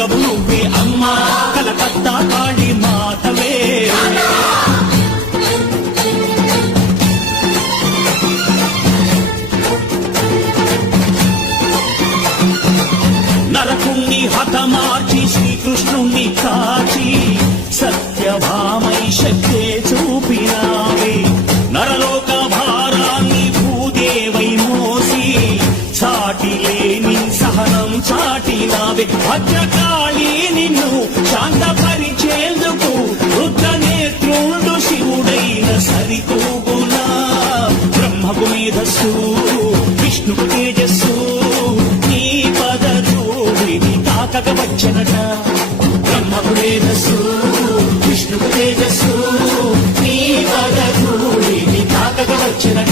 దుర్గవు నువ్వే అమ్మా. కలకత్తా కాళీ మాతవే నరకుణ్ణి హతమార్చి శ్రీకృష్ణుణ్ణి కాచి సత్యభామై శక్తే చూపినావే. నరలోక భారాన్ని భూదేవై మోసి చాటి లేని సహనం చాటినావే. భద్రకాళి మేధస్సు విష్ణు తేజస్సు నీ పద రూపిణి తాకక వచ్చనట బ్రహ్మకు మేధస్సు విష్ణు తేజస్సు నీ పద రూపిణి తాకక వచ్చనట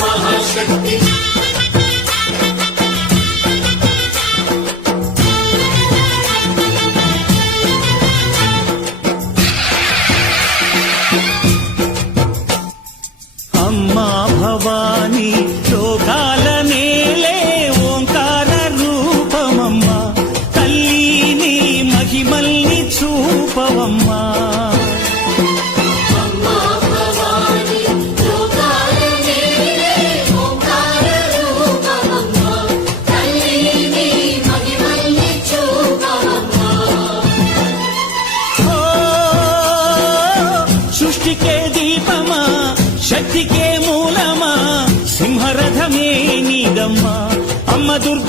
మహాశక్తి.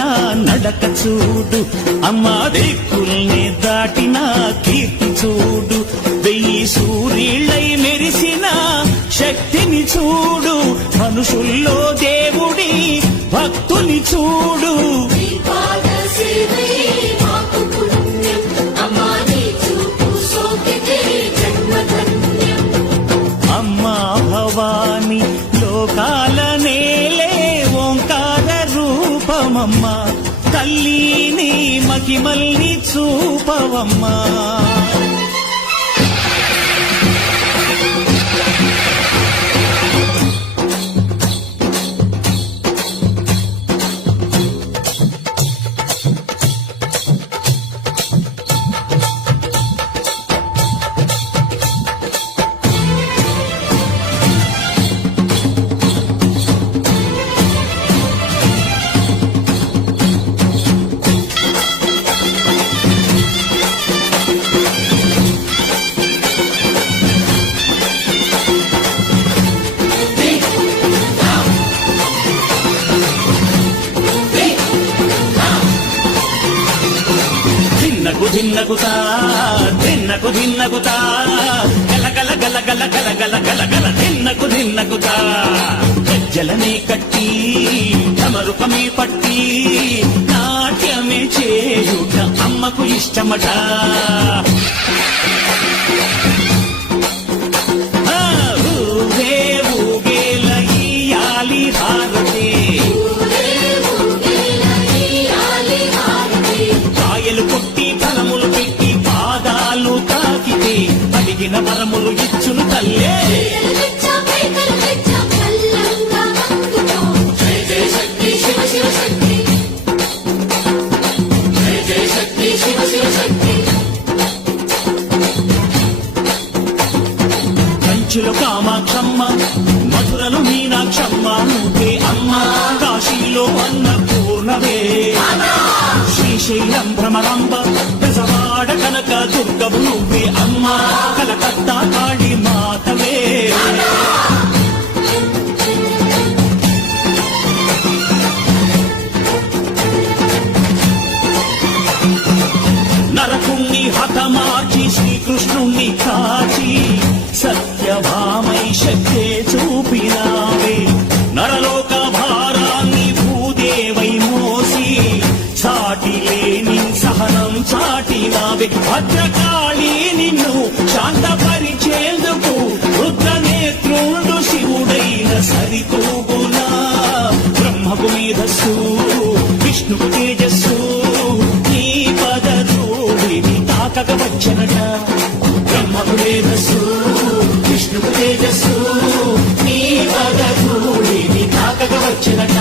తొక్కిన నడక చూడు. అమ్మా దిక్కుల్ని దాటిన కీర్తి చూడు. వెయ్యి సూర్యుళ్ళై మెరిసిన శక్తిని చూడు. మనుషుల్లో దేవుడి భక్తుని చూడు. మళ్ళీ చూపవమ్మా. దిన్నకు దిన్నకుతా దిన్నకు దిన్నకుతా గల గల గల గలగల దిన్నకు దిన్నకుతా గజ్జలనే కట్టి తమరుపమే పట్టి నాట్యమే చేయుట అమ్మకు ఇష్టమట. అన్నపూర్ణమే శ్రీశైలం భ్రమరంబ పెసవాడ కనక దుర్గవు నువ్వే అమ్మ కలకత్తా కాళీ మాతవే. నరకుణ్ణి హతమార్చి శ్రీకృష్ణుణ్ణి కాచి సత్యభామై శక్తి చాటినావే భద్రకాళి నిన్ను శాంతపరిచేందుకు రుద్రనేత్రుండు శివుడైన సరితూగునా. బ్రహ్మకు మేధస్సు విష్ణుకు తేజస్సు నీ పదరూడిని తాకక వచ్చనట బ్రహ్మకు మేధస్సు విష్ణుకు తేజస్సు నీ పదరూడిని తాకక వచ్చనట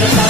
Thank you.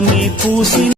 మనమే పూసిన